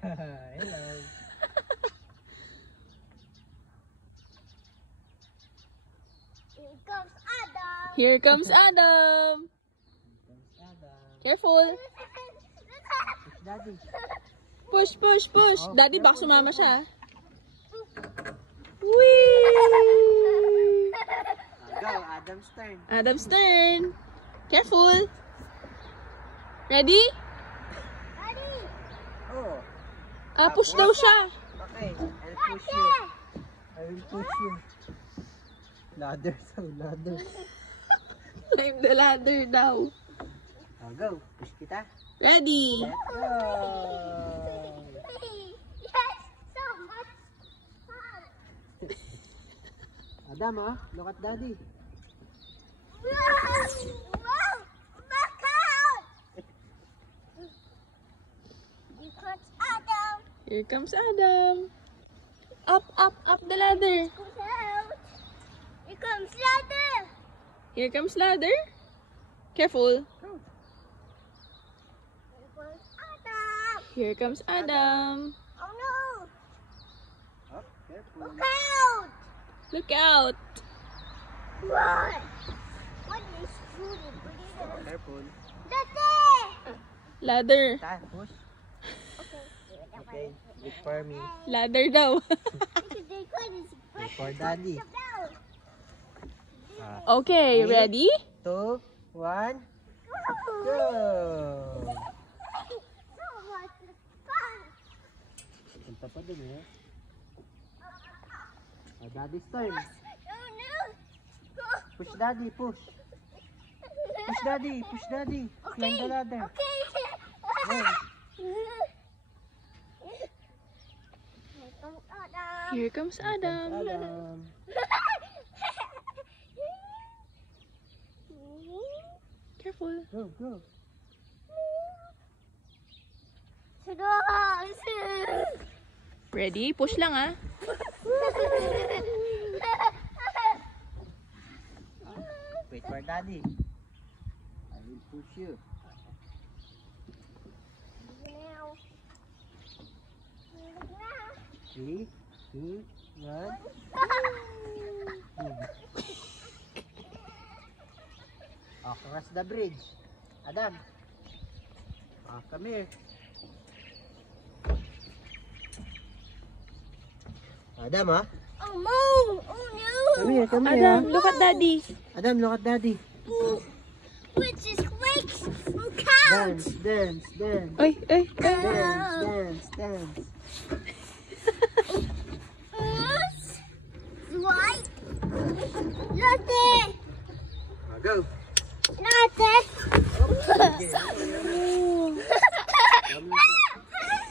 Hello. Here comes Adam. Careful. Daddy. Push, push, push. Oh, Daddy, baka careful, sumama careful. siya. Whee! Go, Adam's turn. Adam's turn. Careful. Ready? Oh. Push daw siya. Okay, I'll push you. I will push you. Ladder, so ladder. Climb the ladder daw. Oh, go. Push kita. Ready? Let's go. Adam, look at daddy. Here comes Adam. Up, up, up the ladder. Here comes ladder. Here comes ladder. Careful. Here comes Adam. Here comes Adam. Oh no! Oh, careful. Look out! Look out. What? What is shooting? Careful. Daddy! Ladder. Ta, push. Okay. Okay, wait for me. Ladder daw. Wait for daddy. Okay, ready? 2, 1, go! Punta pa dun daddy's turn. Push daddy, push. Push daddy, push daddy. Climb the ladder. Go. Here comes Adam. Adam. Careful. Go, go. Ready? Push lang ah. Wait for daddy. I will push you. 3, 2, 1. Cross the bridge. Adam. Come here. Adam, Oh no! Oh no! Come here, come here. Adam, look at daddy. Adam, look at daddy. Which is quick! Look out! Dance, dance, dance. Oy, oy, oy. Dance, dance, dance.